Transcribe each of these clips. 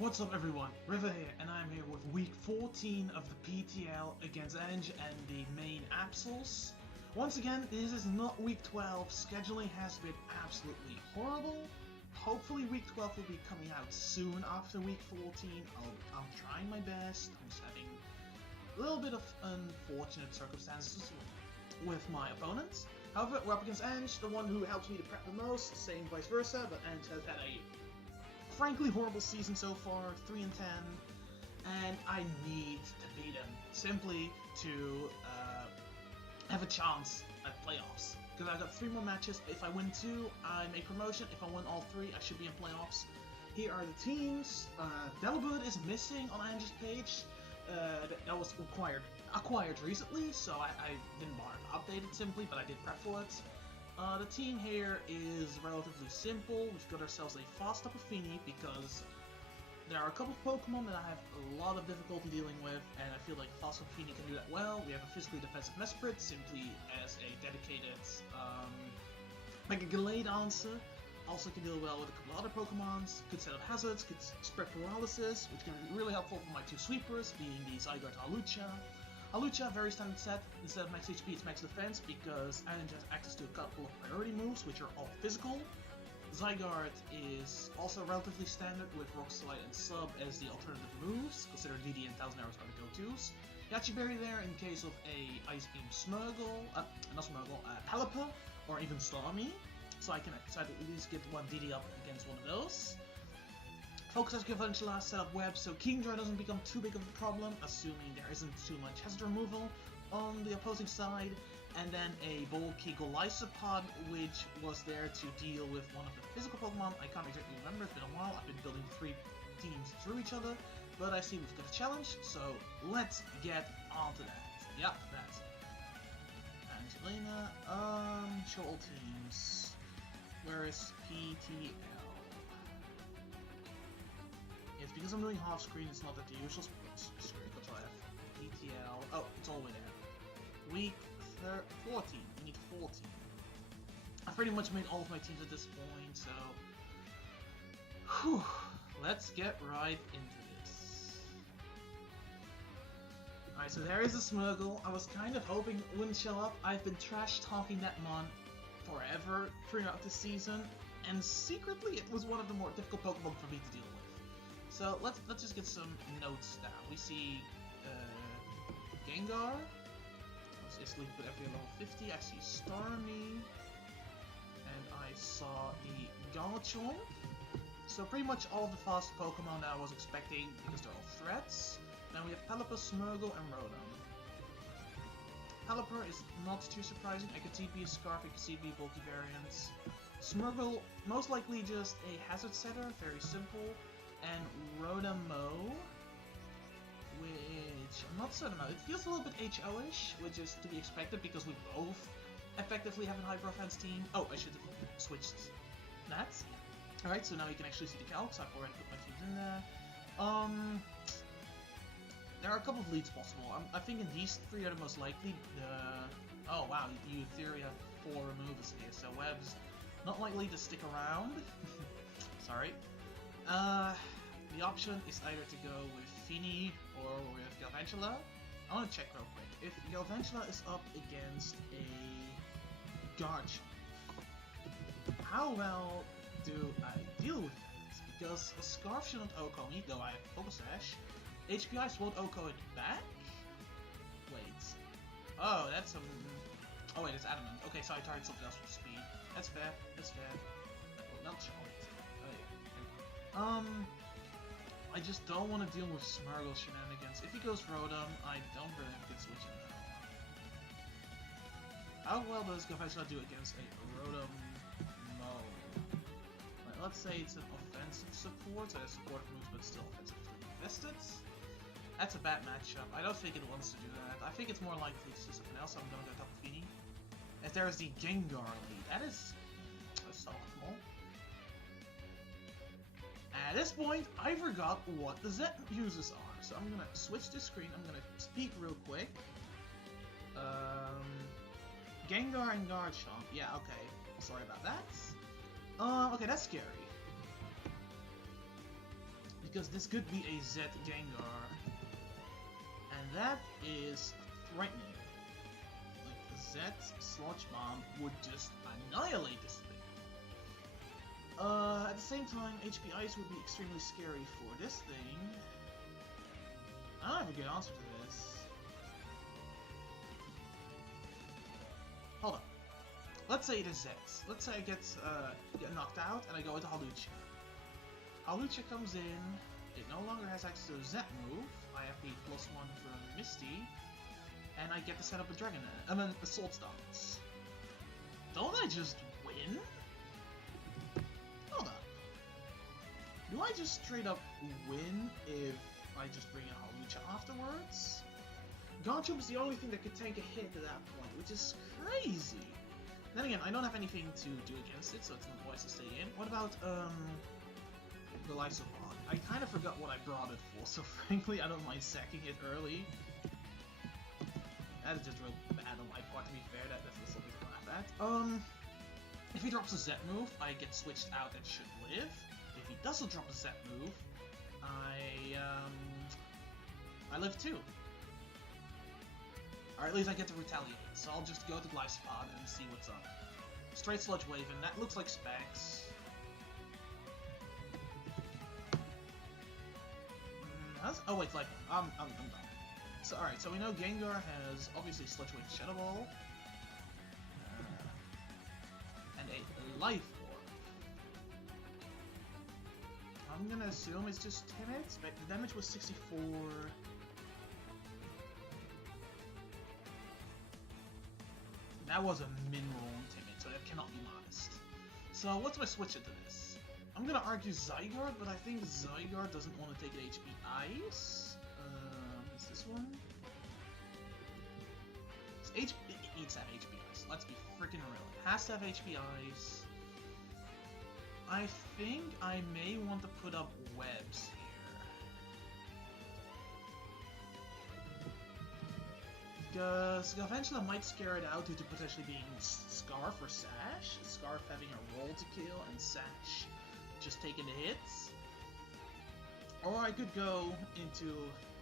What's up everyone, River here, and I'm here with week 14 of the PTL against Eng and the Maine Absols. Once again, this is not week 12, scheduling has been absolutely horrible. Hopefully week 12 will be coming out soon after week 14, I'm trying my best. I'm just having a little bit of unfortunate circumstances with my opponents. However, we're up against Eng, the one who helps me to prep the most, same vice versa, but Eng has had a frankly horrible season so far, 3-10, and I need to beat him simply to have a chance at playoffs. Because I've got 3 more matches. If I win 2, I make promotion. If I win all 3, I should be in playoffs. Here are the teams. Delabud is missing on Angie's page. That was acquired recently, so I didn't bother to update it simply, but I did prep for it. The team here is relatively simple. We've got ourselves a fast up Affini because there are a couple of Pokemon that I have a lot of difficulty dealing with, and I feel like fast up Affini can do that well. We have a physically defensive Mesprit simply as a dedicated Mega Gallade answer. Also can deal well with a couple of other Pokemons. Good set of hazards, good spread paralysis, which can be really helpful for my 2 sweepers, being the Zygarde and Alucha. Alucha, very standard set. Instead of max HP, it's max defense because Eng has access to a couple of priority moves, which are all physical. Zygarde is also relatively standard with Rock Slide and Sub as the alternative moves. Consider DD and Thousand Arrows are the go-tos. Yachi Berry there in case of a Ice Beam Smurgle, Pelipper, or even Starmie. So I can at least get one DD up against one of those. Focus as Galvantula, set up webs so Kingdra doesn't become too big of a problem, assuming there isn't too much hazard removal on the opposing side. And then a bulky Golisopod, which was there to deal with one of the physical Pokemon. I can't exactly remember, it's been a while. I've been building 3 teams through each other, but I see we've got a challenge, so let's get on to that. Yep, that's Angelina. Show all teams. Where is PTL? It's because I'm doing half screen, it's not at the usual screen, but I have PTL. Oh, it's all the way there. Week 14. We need 14. I've pretty much made all of my teams at this point, so whew, let's get right into this. Alright, so there is a Smurgle. I was kind of hoping it wouldn't show up. I've been trash talking that mon forever throughout the season, and secretly it was one of the more difficult Pokemon for me to deal with. So let's just get some notes down. We see Gengar. Let's just leave it every level 50. I see Starmie, and I saw the Garchomp. So pretty much all of the fast Pokemon that I was expecting because they're all threats. Then we have Pelipper, Smurgle, and Rotom. Pelipper is not too surprising. I could see it be a Scarf, I could see it be bulky variants. Smurgle, most likely just a hazard setter, very simple. And Rodamo, which I'm not certain about. It feels a little bit HO-ish, which is to be expected because we both effectively have a Hyper Offense team. Oh, I should have switched that. Alright, so now you can actually see the calcs. I've already put my teams in there. There are a couple of leads possible. I think these 3 are the most likely. Oh wow, the Euphoria have 4 removers here, so Web's not likely to stick around. Sorry. The option is either to go with Fini or with Galvantula. I want to check real quick. If Galvantula is up against a Garchomp, how well do I deal with that? Because a Scarf shouldn't OHKO me, though I have Focus Sash. HP Ice won't OHKO it back? Wait. Oh, that's some... Oh wait, it's Adamant. Okay, so I target something else with speed. That's fair, that's fair. Not Charlotte. I just don't want to deal with Smurgle shenanigans. If he goes Rotom, I don't really have a good switch in now. How well does Galvantula do against a Rotom Mo? Right, let's say it's an offensive support, so it has support moves but still offensively invested. That's a bad matchup. I don't think it wants to do that. I think it's more likely to do something else, so I'm going to go top of Fini. As there is the Gengar lead. That is sophomore. At this point, I forgot what the Z uses are, so I'm gonna switch the screen. I'm gonna speak real quick. Gengar and Garchomp. Yeah, okay. Sorry about that. Okay, that's scary. because this could be a Z Gengar, and that is threatening. Like, the Z Sludge Bomb would just annihilate this thing. At the same time, HP Ice would be extremely scary for this thing. I don't have a good answer to this. Hold on. Let's say it is Zets. Let's say I get knocked out and I go into Hawlucha. Hawlucha comes in. It no longer has access to a Z move. I have the +1 from Misty. And I get to set up a Dragon. I mean, Assault Stance. Don't I just win? Hold up. Do I just straight up win if I just bring in Hawlucha afterwards? Garchomp is the only thing that could tank a hit at that point, which is crazy. Then again, I don't have anything to do against it, so it's not wise to stay in. What about, the Lysopod? I kind of forgot what I brought it for, so frankly, I don't mind sacking it early. That is just real bad on my part, to be fair. That's something to laugh at. If he drops a Z move, I get switched out and should live. If he doesn't drop a Z move, I live too. Or at least I get to retaliate. So I'll just go to Glycepod and see what's up. Straight Sludge Wave, and that looks like Specs. Oh wait, like I'm done. So alright, so we know Gengar has obviously Sludge Wave, Shadow Ball, and a Life Orb. I'm gonna assume it's just timid. The damage was 64. That was a min-roll on timid, so that cannot be modest. So what's my switch into this? I'm gonna argue Zygarde, but I think Zygarde doesn't want to take an HP Ice. Is this one? It needs to have HP Ice. Let's be freaking real. It has to have HP Ice. I think I may want to put up webs here. Because Galvantula might scare it out due to potentially being Scarf or Sash. Scarf having a roll to kill and Sash just taking the hits. Or I could go into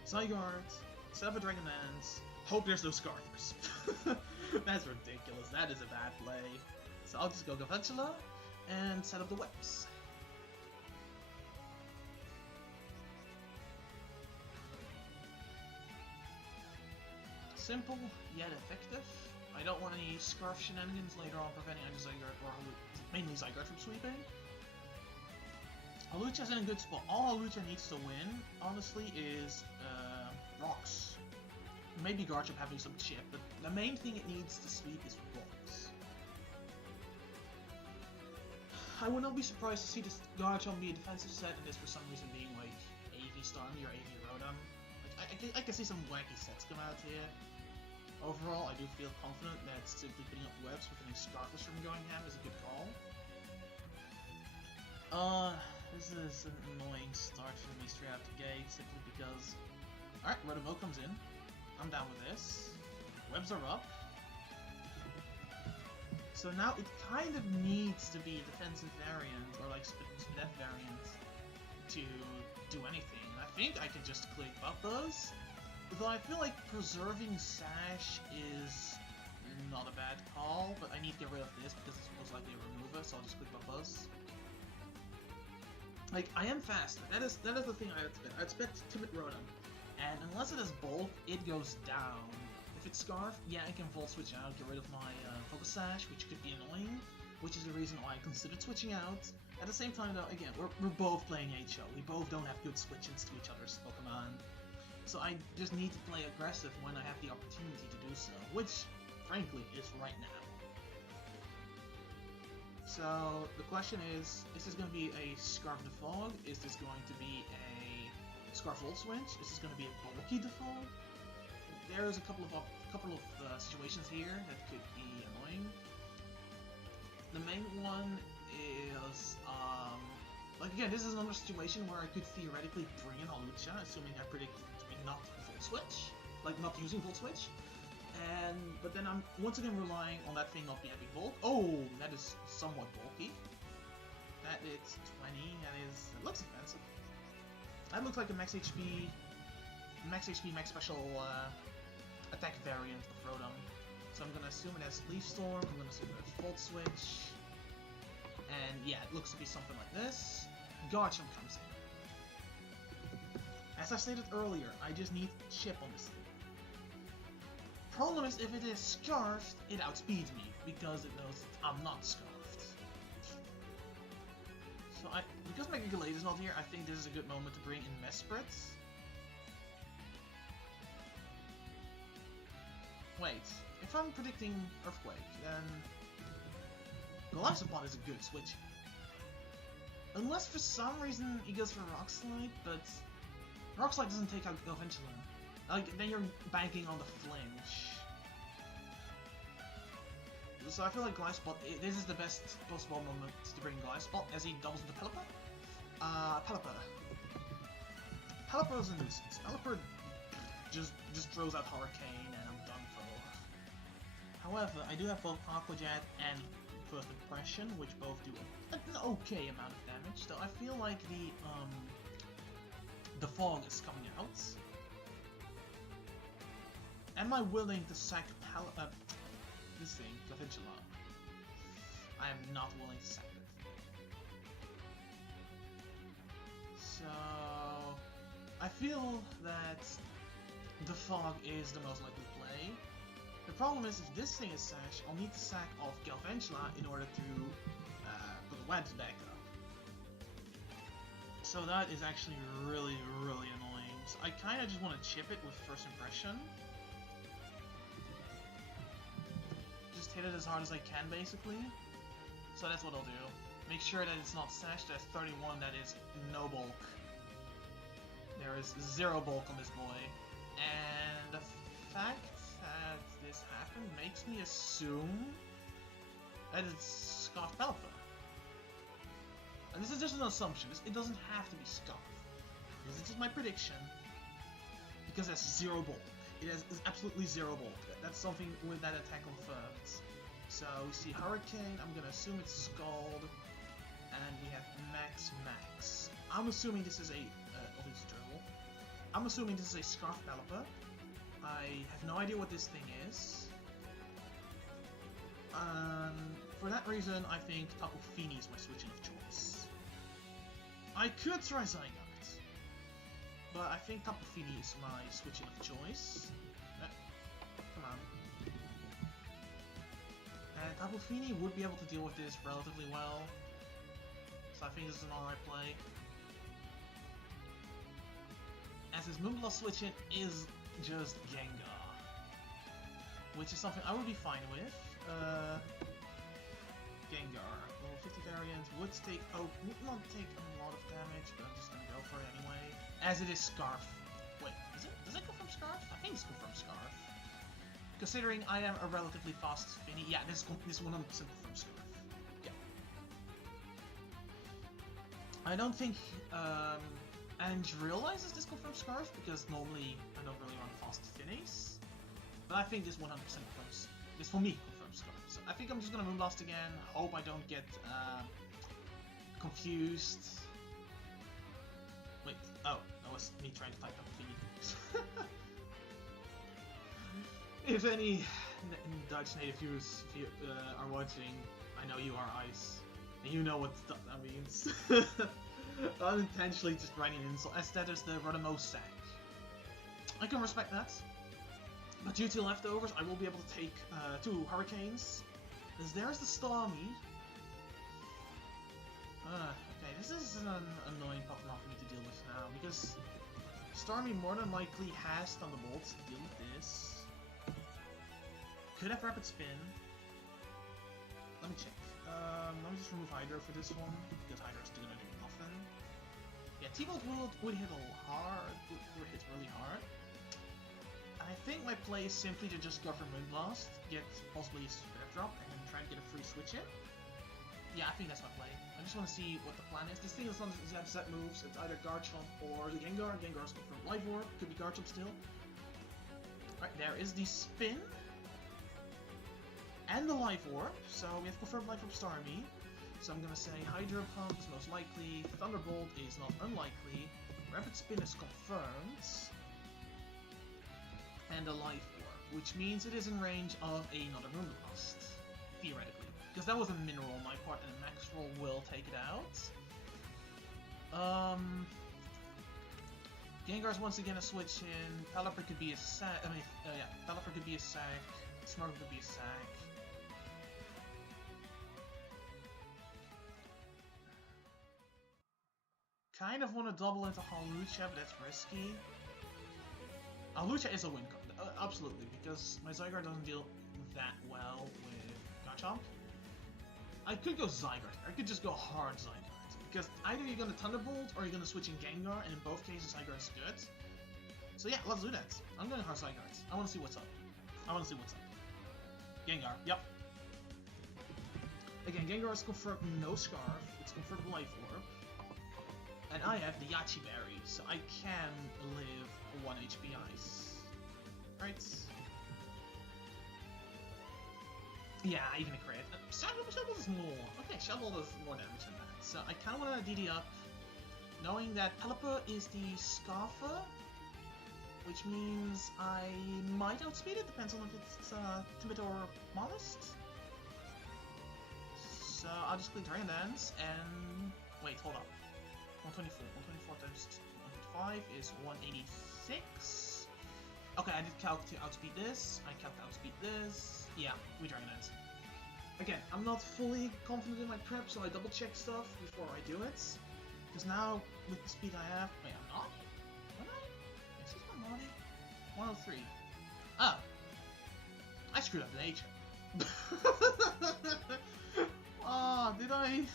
Zygarde, set up a Dragon Dance, hope there's no Scarfers. That's ridiculous. That is a bad play. So I'll just go Galvantula and set up the webs. Simple, yet effective. I don't want any Scarf shenanigans later on preventing either Zygarde or mainly Zygarde from sweeping. Hawlucha's in a good spot. All Hawlucha needs to win, honestly, is rocks. Maybe Garchomp having some chip, but the main thing it needs to sweep is rocks. I would not be surprised to see this Garchomp be a defensive set and this for some reason being like AV Starmie or AV Rotom. Like, I can see some wacky sets come out here. Overall, I do feel confident that simply putting up webs with any Scarfers from going ham is a good call. This is an annoying start for me straight out the gate, simply because... Alright, Rotom comes in. I'm down with this. Webs are up. So now it kind of needs to be a defensive variant, or like Spidef variant, to do anything. And I think I can just click Buffos. Though I feel like preserving Sash is not a bad call, but I need to get rid of this because it's most likely a remover, so I'll just click Buffos. Like, I am faster. That is the thing I expect. I expect Timid Rotom. And unless it has Bulk, it goes down. If it's Scarf, yeah, I can Volt Switch out, get rid of my Focus Sash, which could be annoying, which is the reason why I considered switching out. At the same time, though, again, we're both playing HO. We both don't have good switch-ins to each other's Pokemon. So I just need to play aggressive when I have the opportunity to do so, which, frankly, is right now. So the question is this going to be a Scarf Defog? Is this going to be a Scarf Volt Switch? Is this going to be a bulky Defog? There's a couple of situations here that could be annoying. The main one is, like again, this is another situation where I could theoretically bring in Hawlucha, assuming I predict to be not Volt Switch, like not using Volt Switch. But then I'm once again relying on that thing not being having bulk. Oh, that is somewhat bulky. That is 20. That looks offensive. That looks like a max HP, max special attack variant of Rotom. So I'm gonna assume it has Leaf Storm, I'm gonna assume it has Volt Switch. And yeah, it looks to be something like this. Garchomp comes in. As I stated earlier, I just need Chip on this thing. Problem is, if it is Scarfed, it outspeeds me, because it knows I'm not Scarfed. So because my Gigalade is not here, I think this is a good moment to bring in Mesprit. Wait, if I'm predicting Earthquake, then Golisopod is a good switch. Unless for some reason he goes for Rock Slide, but Rock Slide doesn't take out Galvantula. Like, then you're banking on the flinch. So I feel like Golisopod, this is the best possible moment to bring Golisopod as he doubles into Pelipper. Pelipper is a nuisance. Pelipper just throws out Hurricane and I'm done for. However, I do have both Aqua Jet and First Impression, which both do an okay amount of damage, though I feel like the fog is coming out. Am I willing to sack this thing, Galvantula? I am not willing to sack it. So I feel that the fog is the most likely play. The problem is, if this thing is sashed, I'll need to sack off Galvantula in order to put the webs back up. So that is actually really, really annoying. So I kind of just want to chip it with First Impression. Just hit it as hard as I can, basically. So that's what I'll do. Make sure that it's not sashed. That's 31, that is no bulk. There is 0 bulk on this boy. And the fact that this happened makes me assume that it's Scarf Pelipper. And this is just an assumption. It doesn't have to be Scarf. This is just my prediction. Because it has 0 bulk. It has absolutely 0 bulk. That's something with that attack confirmed. So we see Hurricane. I'm gonna assume it's Scald. And we have Max. I'm assuming this is a I'm assuming this is a Scarf Pelipper. I have no idea what this thing is. For that reason, I think Tapu Fini is my switching of choice. I could try Zygarde, but I think Tapu Fini is my switching of choice. Come on. And Tapu Fini would be able to deal with this relatively well, so I think this is an alright play. As his Moonblast switch-in is just Gengar, which is something I would be fine with. Gengar, level 50 variant, would not take a lot of damage, but I'm just gonna go for it anyway. As it is Scarf. Wait, does it go from Scarf? I think it's go from Scarf. Considering I am a relatively fast Finny, yeah, this 100% from Scarf. Yeah. I don't think Ange realizes this confirms Scarf, because normally I don't really run fast Finnies. But I think this 100% confirms. This for me confirms Scarf. So I think I'm just gonna Moonblast again. Hope I don't get confused. Wait, oh, that was me trying to type up Finny. If any Dutch native viewers are watching, I know you are Ice, and you know what that means. Unintentionally just writing an insult, as that is the Rotom sack. I can respect that, but due to leftovers, I will be able to take 2 Hurricanes. As there's the Starmie. Okay, this is an annoying Pokemon for me to deal with now, because Starmie more than likely has Thunderbolt to deal with this. Could have Rapid Spin. Let me check. Let me just remove Hydro for this one, because Hydro is still gonna do nothing. Yeah, T-Bolt would hit would hit really hard. I think my play is simply to just go for Moonblast, get possibly a Spirit Drop, and then try to get a free switch in. Yeah, I think that's my play. I just want to see what the plan is. This thing, as long as it has set moves, it's either Garchomp or the Gengar. Gengar's confirmed Life Orb, could be Garchomp still. Right, there is the Spin. And the Life Orb, so we have confirmed Life Orb Starmie. So I'm gonna say Hydro Pump is most likely, Thunderbolt is not unlikely, Rapid Spin is confirmed. And a Life Orb, which means it is in range of another Moonblast, theoretically. Because that was a mineral on my part, and a Max Roll will take it out. Gengar's once again a switch in. Pelipper could be a sack. Pelipper could be a sack. Snorkel could be a sack. Kind of want to double into Hawlucha, but that's risky. Hawlucha is a win, absolutely, because my Zygarde doesn't deal that well with Garchomp. I could go Zygarde. I could just go hard Zygarde, because either you're going to Thunderbolt or you're going to switch in Gengar, and in both cases Zygarde is good. So yeah, let's do that. I'm going hard Zygarde. I want to see what's up. Gengar, yep. Again, Gengar is confirmed no Scarf. It's confirmed Life Orb. And I have the Yachi Berry, so I can live 1 HP Ice. Right? Yeah, even a crit. Shovel does more. Okay, Shovel does more damage than that. So I kind of want to DD up, knowing that Pelipper is the Scarfer, which means I might outspeed it, depends on if it's Timid or Mollusk. So I'll just click Dragon Dance and... wait, hold up. 124. 124 times 125 is 186. Okay, I did calc to outspeed this. I calc to outspeed this. Yeah, we Dragon Dance. Again, I'm not fully confident in my prep, so I double check stuff before I do it. Because now, with the speed I have... wait, I'm not? Am I? Is this my Naughty? 103. Oh. I screwed up the nature. Oh, did I?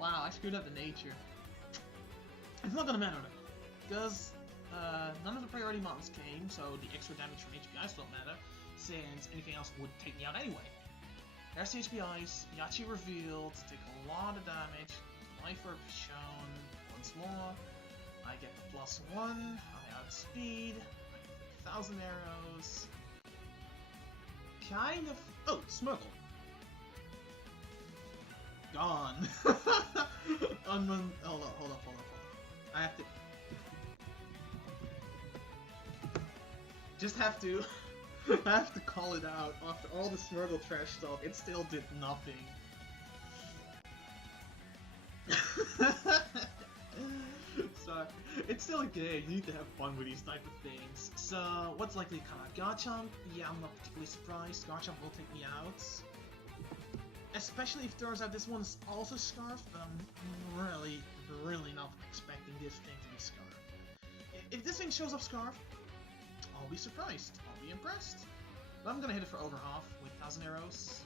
Wow, I screwed up the nature. It's not gonna matter though, because none of the priority mountains came, so the extra damage from HPIs don't matter, since anything else would take me out anyway. There's the HPIs, Yachi revealed, take a lot of damage, Life Orb shown once more, I get the +1, I outspeed, I get 1,000 arrows, kind of... oh, Smirgle. Gone. Hold up. I have to... I have to call it out. After all the Smirgle trash stuff, it still did nothing. So, it's still a game. You need to have fun with these type of things. So, what's likely to come out? Garchomp? Yeah, I'm not particularly surprised. Garchomp will take me out. Especially if it turns out this one's also Scarf, but I'm really not expecting this thing to be Scarf. If this thing shows up Scarf, I'll be surprised. I'll be impressed. But I'm gonna hit it for over half with 1,000 arrows.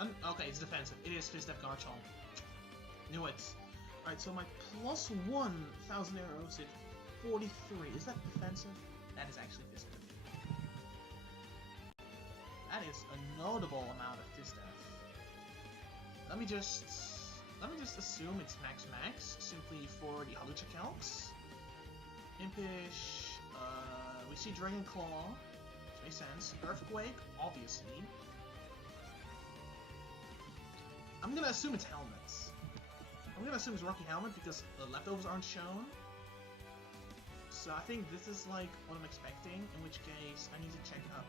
Okay, it's defensive. It is Fist F Garchomp. Knew it. Alright, so my +1 1,000 arrows hit 43. Is that defensive? That is actually Fist F. That is a notable amount of Fist F. Let me just assume it's max, simply for the Hawlucha calcs. Impish, we see Dragon Claw, which makes sense. Earthquake, obviously. I'm gonna assume it's helmets. I'm gonna assume it's Rocky Helmet because the leftovers aren't shown. So I think this is like what I'm expecting, in which case I need to check up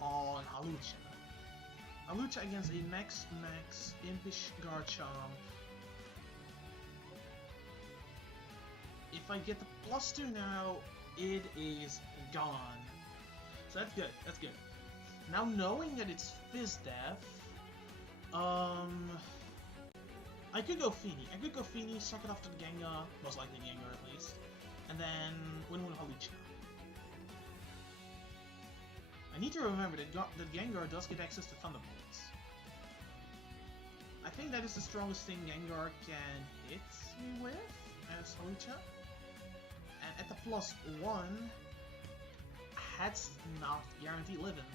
on Hawlucha. Hawlucha against a max Impish Garchomp. If I get the +2 now, it is gone. So that's good. That's good. Now knowing that it's Fizz Death, I could go Feeny. Suck it off to the Gengar, most likely Gengar at least, and then win with Hawlucha. I need to remember that Gengar does get access to Thunderbolts. I think that is the strongest thing Gengar can hit me with as Hawlucha. And at the +1, that's not guaranteed living.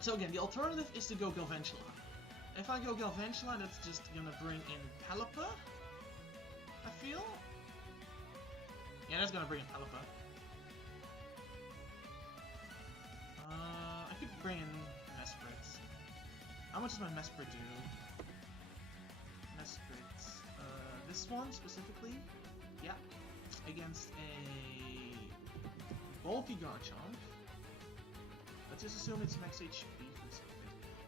So again, the alternative is to go Galvantula. If I go Galvantula, that's just gonna bring in Pelipper, I feel. Yeah, that's gonna bring in Pelipper. I could bring in Mesprit. How much does my Mesprit do? Mesprit. This one specifically? against a bulky Garchomp. Let's just assume it's max HP for a second.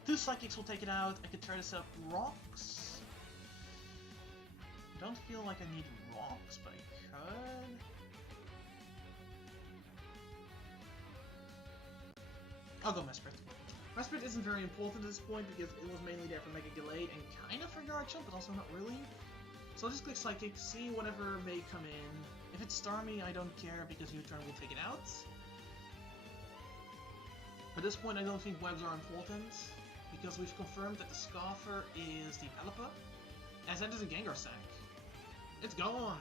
2 Psychics will take it out. I could try to set up rocks. Don't feel like I need rocks, but I could. I'll go Mesprit. Mesprit isn't very important at this point because it was mainly there for Mega Gallade and kind of for Garchomp, but also not really. So I'll just click Psychic, see whatever may come in. If it's Starmie, I don't care because U-turn will take it out. At this point, I don't think webs are important because we've confirmed that the Scoffer is the Pelipper, as that is a Gengar sack. It's gone!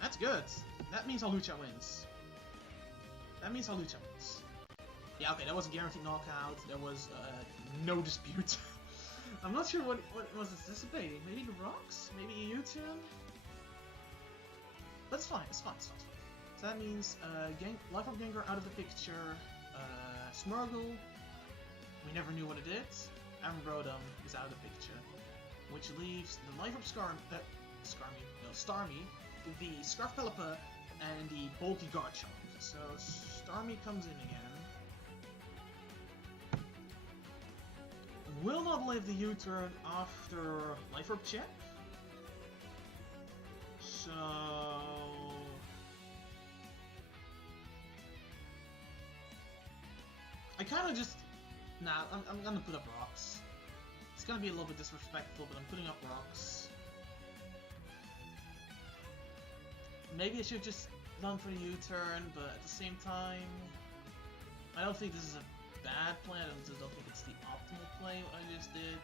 That's good! That means Hawlucha wins. That means Hawlucha wins. Yeah, okay, that was a guaranteed knockout. There was no dispute. I'm not sure what was anticipating. Maybe the rocks? Maybe a U-turn? That's fine, it's fine, it's fine. So that means Life Orb Gengar out of the picture. Snorgle, we never knew what it did. And Rotom is out of the picture. Which leaves the Life Orb Starmie, the Scarf Pelipper, and the bulky Garchomp. So Starmie comes in again. Will not live the U-turn after Life Orb check. So I kind of just I'm gonna put up rocks. It's gonna be a little bit disrespectful, but I'm putting up rocks. Maybe I should just run for the U-turn, but at the same time, I don't think this is a bad play. I don't think it's the optimal play what I just did.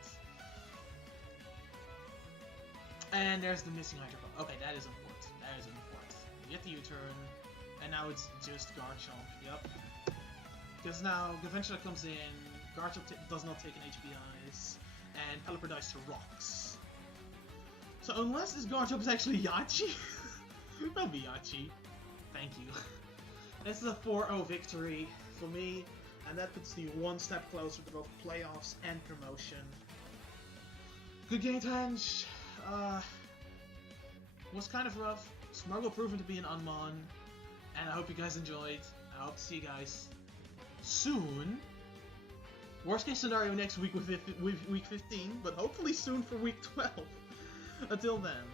And there's the missing Hydro Pump. Okay, that is important. That is important. You get the U-turn, and now it's just Garchomp. Yep. Because now Gaventura comes in, Garchomp does not take an HP Ice, and Pelipper dies to rocks. So unless this Garchomp is actually Yachi, that'll be Yachi. Thank you. This is a 4-0 victory for me, and that puts me one step closer to both playoffs and promotion. Good game, Tanj. Was kind of rough. Smuggle proven to be an Unmon, and I hope you guys enjoyed. I hope to see you guys soon. Worst case scenario next week with week 15, but hopefully soon for week 12. Until then.